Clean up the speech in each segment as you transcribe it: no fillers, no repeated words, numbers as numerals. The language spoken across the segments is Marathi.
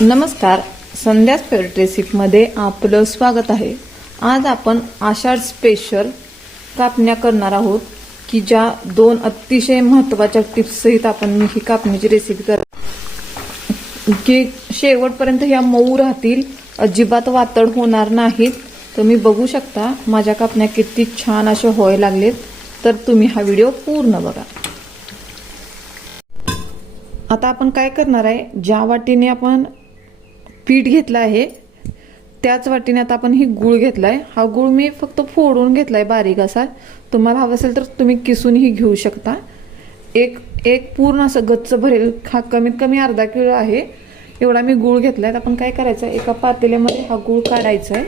नमस्कार, संध्याच फेवरेट रेसिपीमध्ये आपलं स्वागत आहे। आज आपण आषाढ स्पेशल कापण्या करणार आहोत की ज्या दोन अतिशय महत्त्वाच्या टिप्स सहित आपण ही कापण्याची रेसिपी की शेवटपर्यंत ह्या मऊ राहतील, अजिबात वातड होणार नाहीत। तर मी बघू शकता माझ्या कापण्या किती छान अशा व्हायला लागलेत, तर तुम्ही हा व्हिडिओ पूर्ण बघा। आता आपण काय करणार आहे, ज्या वाटीने आपण पीठ घेतला आहे त्याच वाटीने आता आपण ही गूळ घेतलाय। हा गूळ मी फक्त फोडून घेतलाय बारीक असा, तुम्हाला हवं असेल तर तुम्ही किसूनही घेऊ शकता। एक पूर्ण असं गच्च भरेल, हा कमीत कमी अर्धा किलो आहे एवढा मी गूळ घेतलाय। आपण काय करायचं, एका पातेल्यामध्ये हा गूळ काढायचा आहे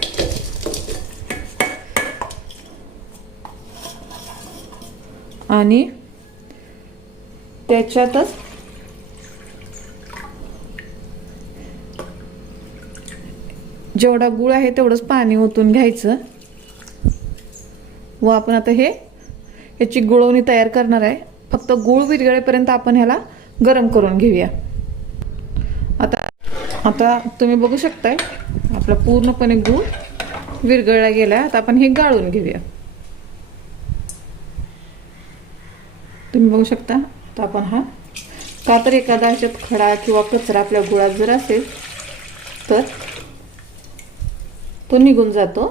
आणि त्याच्यातच जेवढा गूळ आहे तेवढंच पाणी ओतून घ्यायचं व आपण आता याची गुळवणी तयार करणार आहे। फक्त गूळ विरघळेपर्यंत आपण ह्याला गरम करून घेऊया। आता तुम्ही बघू शकताय आपला पूर्णपणे गूळ विरघळला गेला। आता आपण हे गाळून घेऊया। तुम्ही बघू शकता, तर आपण हा का तर एखादा ह्याच्यात खडा किंवा कचरा आपल्या गुळात जर असेल तर तो निघून जातो।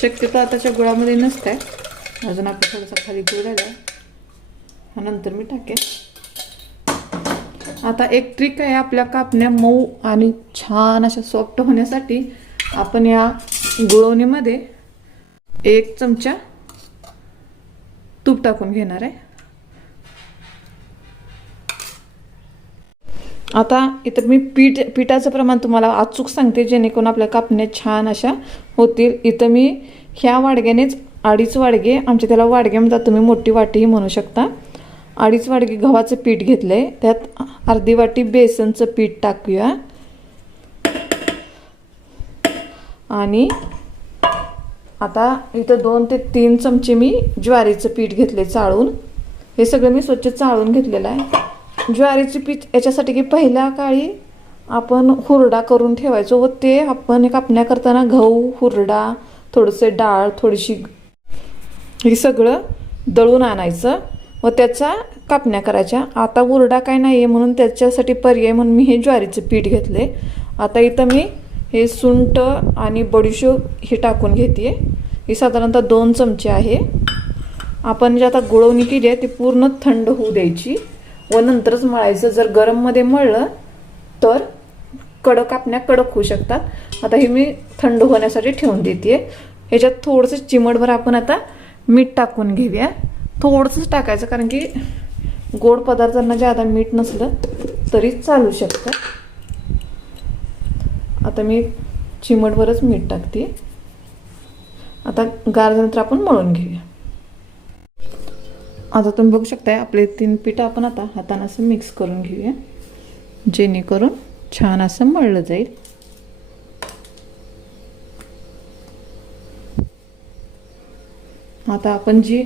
शक्यतो आताच्या गुळामध्ये नसतंय, अजून आपण थोडासा खाली गुळ राहिला, हा नंतर मी टाकेन। आता एक ट्रिक आहे आपल्या कापण्या मऊ आणि छान अशा सॉफ्ट होण्यासाठी, आपण या गुळवणीमध्ये 1 चमचा तूप टाकून घेणार आहे। आता इतर मी पिठाचं प्रमाण तुम्हाला अचूक सांगते, जेणेकरून आपल्या कापण्या छान अशा होतील। इथं मी ह्या वाडग्यानेच 2.5 वाडगे, आमच्या त्याला वाडगे म्हणतात, तुम्ही मोठी वाटीही म्हणू शकता, 2.5 वाडगे गव्हाचं पीठ घेतलंय। त्यात अर्धी वाटी बेसनचं पीठ टाकूया आणि आता इथं 2 ते 3 चमचे मी ज्वारीचं पीठ घेतले चाळून। हे सगळं मी स्वच्छ चाळून घेतलेलं आहे। ज्वारीचे पीठ याच्यासाठी की पहिल्या काळी आपण हुरडा करून ठेवायचो व ते आपण कापण्या करताना गहू, हुरडा, थोडंसे डाळ, थोडीशी हे सगळं दळून आणायचं व त्याचा कापण्या करायच्या। आता हुरडा काय नाही आहे म्हणून त्याच्यासाठी पर्याय म्हणून मी हे ज्वारीचं पीठ घेतले। आता इथं मी हे सुंठ आणि बडीशोप हे टाकून घेते, ही साधारणतः 2 चमचे आहे। आपण जे आता गुळवणी केली आहे ती पूर्ण थंड होऊ द्यायची व नंतरच मळायचं। जर गरममध्ये मळलं तर कापण्या कडक होऊ शकतात। आता हे मी थंड होण्यासाठी ठेवून देते। ह्याच्यात थोडंसं चिमटभर आपण आता मीठ टाकून घेऊया, थोडंसंच टाकायचं, कारण की गोड पदार्थांना ज्यादा मीठ नसलं तरी चालू शकतं। आता मी चिमटभरच मीठ टाकते। आता गार झाल्यानंतर आपण मळून घेऊया। आता तुम्ही बघू शकताय आपले 3 पीठ आपण आता हाताने असं मिक्स करून घेऊया, जेणेकरून छान असं मळलं जाईल। आता आपण जी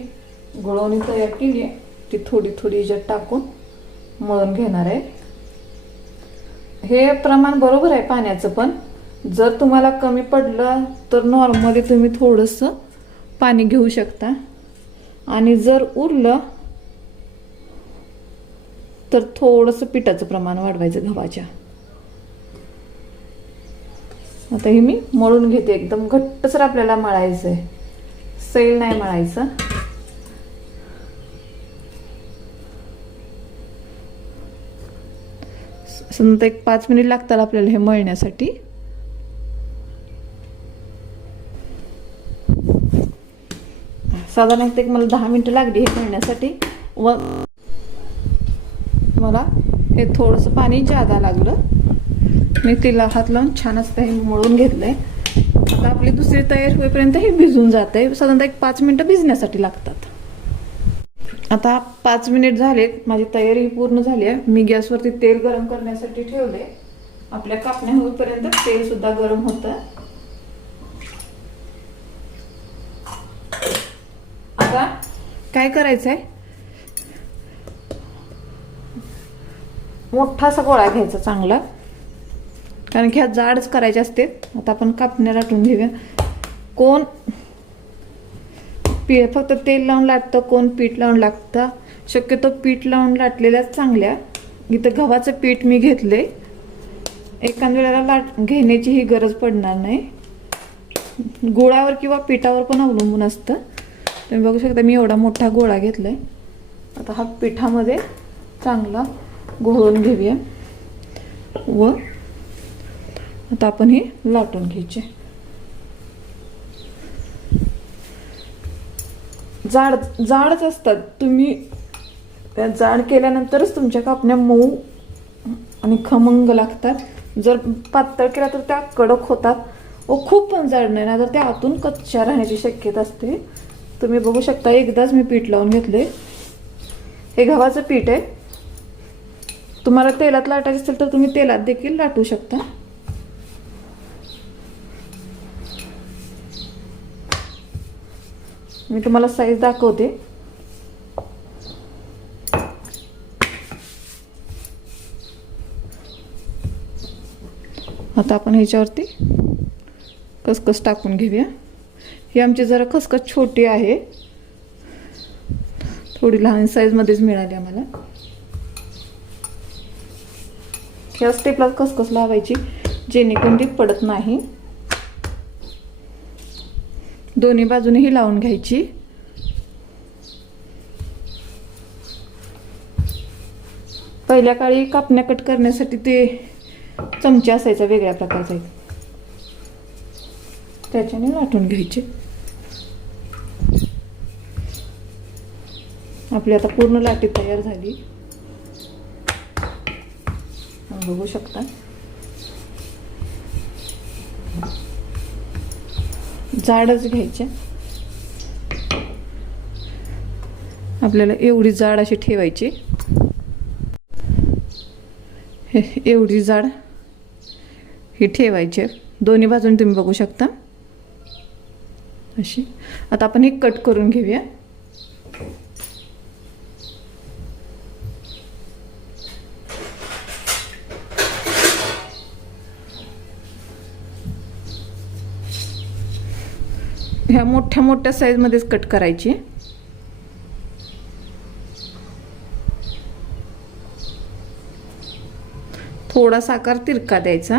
गुळवणी तयार केली आहे ती थोडी थोडी याच्यात टाकून मळून घेणार आहे। हे प्रमाण बरोबर आहे पाण्याचं, पण जर तुम्हाला कमी पडलं तर नॉर्मली तुम्ही थोडंसं पाणी घेऊ शकता आणि जर उरलं तर थोडंसं पिठाचं प्रमाण वाढवायचं गव्हाच्या। आता हे मी मळून घेते, एकदम घट्टसर आपल्याला मळायचं आहे, सैल नाही मळायचं। समजा 5 मिनिट लागतात आपल्याला हे मळण्यासाठी। साधारणतः मला 10 मिनिटं लागली हे मळण्यासाठी व मला हे थोडंसं पाणी जादा लागलं। मी तिला हात लावून छान असं हे मळून घेतलंय। आता आपली दुसरी तयार होईपर्यंत हे भिजून जात आहे, साधारणतः 5 मिनिटं भिजण्यासाठी लागतात। आता 5 मिनिट झालेत, माझी तयारी पूर्ण झाली आहे। मी गॅसवरती तेल गरम करण्यासाठी ठेवले, आपल्या कापण्या होईपर्यंत तेल सुद्धा गरम होतं। आता काय करायचं आहे, मोठासा गोळा घ्यायचा चांगला कारण की ह्या जाडच करायचे असते. आता आपण कापण्या लाटून घेऊया. कोण फक्त तेल लावून लाटतं, कोण पीठ लावून लाटतं. शक्यतो पीठ लावून लाटलेल्याच चांगल्या. इथं गव्हाचं पीठ मी घेतले. एखाद्या वेळेला घेण्याची ही गरज पडणार नाही. गोळावर किंवा पिठावर पण अवलंबून असतं. तुम्ही बघू शकता मी एवढा मोठा गोळा घेतलाय. आता हा पिठामध्ये चांगला घोळून घेऊया व आता आपण हे लाटून घ्यायचे. जाडच असतात. तुम्ही त्या जाड केल्यानंतरच तुमच्या कापण्या मऊ आणि खमंग लागतात. जर पातळ केला तर त्या कडक होतात व खूप पण जाड नाही ना, तर त्या आतून कच्च्या राहण्याची शक्यता असते. तुम्ही बघू शकता एकदाच मी पीठ लावून घेतले. हे गव्हाचं पीठ आहे. तुम्हाला तेलात लाटायचं असेल तर तुम्ही तेलात देखील लाटू शकता. मी तुम्हाला साईज दाखवते. आता आपण ह्याच्यावरती खसखस टाकून घेऊया. ही आमची जरा खसखस छोटी आहे, थोडी लहान साईजमध्येच मिळाली आम्हाला. ह्या स्टेपला खसखस लावायची जेणेकरून ती पडत नाही. दोन्ही बाजूनेही लावून घ्यायची. पहिल्या काळी कापण्या कट करण्यासाठी ते चमचा असायचा वेगळ्या प्रकारचा, त्याच्याने लाटून घ्यायचे. आपली आता पूर्ण लाटी तयार झाली, बघू शकता. जाडच घ्यायचे. आपल्याला एवढी जाड अशी ठेवायची. एवढी जाड ही ठेवायची. दोन्ही बाजूने तुम्ही बघू शकता अशी. आता आपण हे कट करून घेऊया. ह्या मोठ्या मोठ्या साईजमध्येच कट करायची. थोडासा आकार तिरका द्यायचा.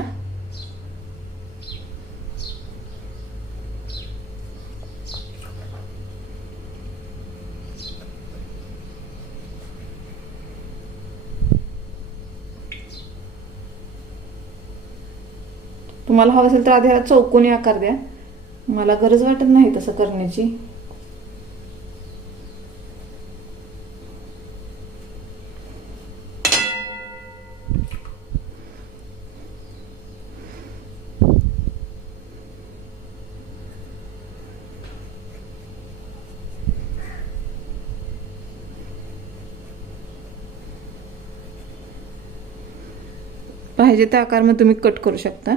तुम्हाला हवं असेल तर आधी चौकोनी आकार द्या. मला गरज वाटत नाही तसं करण्याची. पाहिजे त्या आकारामध्ये तुम्ही कट करू शकता.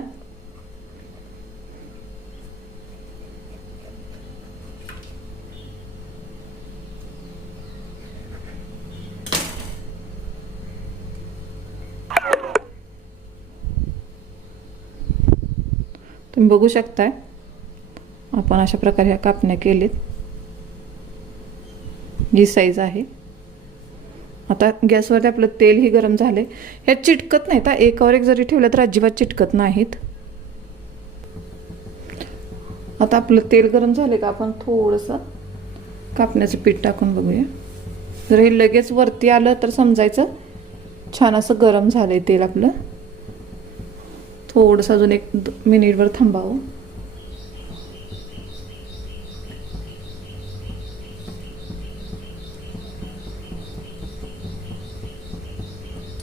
तुम्ही बघू शकताय आपण अशा प्रकारे ह्या कापण्या केलेत. ही साईज आहे. आता गॅसवरती आपलं तेलही गरम झाले. ह्या चिटकत नाहीत. एकावर एक जरी ठेवलं तर अजिबात चिटकत नाहीत. आता आपलं तेल गरम झाले का आपण थोडंसं कापण्याचं पीठ टाकून बघूया. जर हे लगेच वरती आलं तर समजायचं छान असं गरम झालंय तेल आपलं. थोडंसं अजून 1 मिनिटभर थांबावं.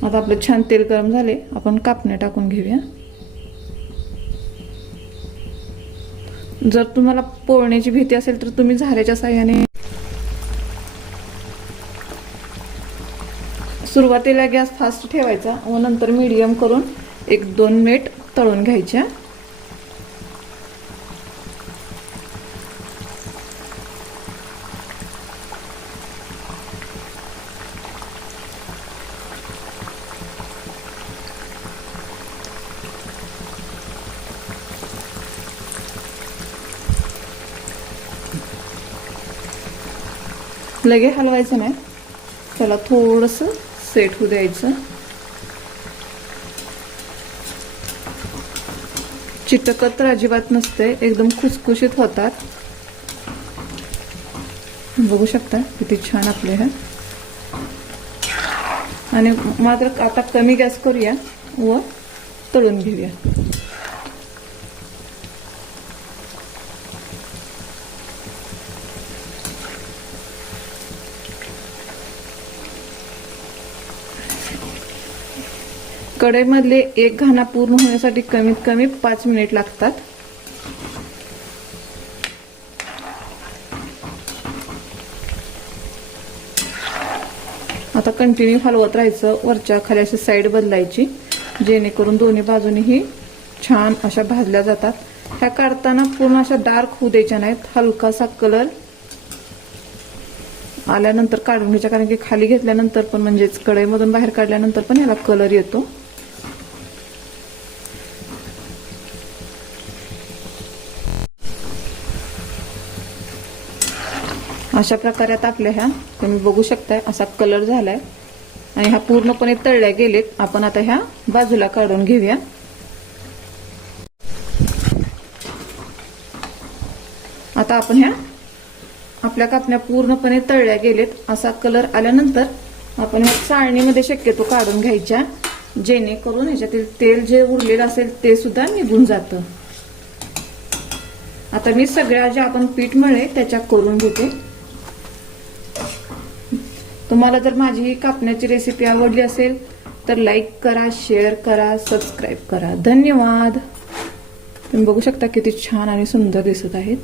आता आपलं छान तेल गरम झाले. आपण कापण्या टाकून घेऊया. जर तुम्हाला पोळण्याची भीती असेल तर तुम्ही झाऱ्याच्या साहाय्याने सुरुवातीला गॅस फास्ट ठेवायचा व नंतर मीडियम करून 1-2 मिनिट तळून घ्यायच्या. लगे हलवायचं नाही, त्याला थोडंसं सेट होऊ द्यायचं. चिटकत तर अजिबात नसते, एकदम खुसखुशीत होतात. बघू शकता किती छान आपले हे. आणि मात्र आता कमी गॅस करूया व तळून घेऊया. कढईमधले एक घाणा पूर्ण होण्यासाठी कमीत कमी 5 मिनिट लागतात. आता कंटिन्यू हलवत राहायचं, वरच्या खाली अशी साईड बदलायची, जेणेकरून दोन्ही बाजूनीही छान अशा भाजल्या जातात. ह्या काढताना पूर्ण अशा डार्क होऊ द्यायच्या नाहीत, हलकासा कलर आल्यानंतर काढून घ्यायच्या, कारण की खाली घेतल्यानंतर पण म्हणजेच कढईमधून बाहेर काढल्यानंतर पण ह्याला कलर येतो. अशा प्रकारे आता आपल्या ह्या तुम्ही बघू शकताय असा कलर झालाय आणि ह्या पूर्णपणे तळल्या गेलेत. आपण आता ह्या बाजूला काढून घेऊया. आता आपण ह्या आपल्या कापण्या पूर्णपणे तळल्या गेलेत. असा कलर आल्यानंतर आपण ह्या चाळणीमध्ये शक्यतो काढून घ्यायच्या, जेणेकरून ह्याच्यातील तेल जे उरलेलं असेल ते सुद्धा निघून जातं. आता मी सगळ्या ज्या आपण पीठ मळले त्याच्या करून घेते. तुम्हाला जर माझी ही कापण्याची रेसिपी आवडली असेल तर लाईक करा, शेअर करा, सबस्क्राईब करा. धन्यवाद. तुम्ही बघू शकता किती छान आणि सुंदर दिसत आहेत.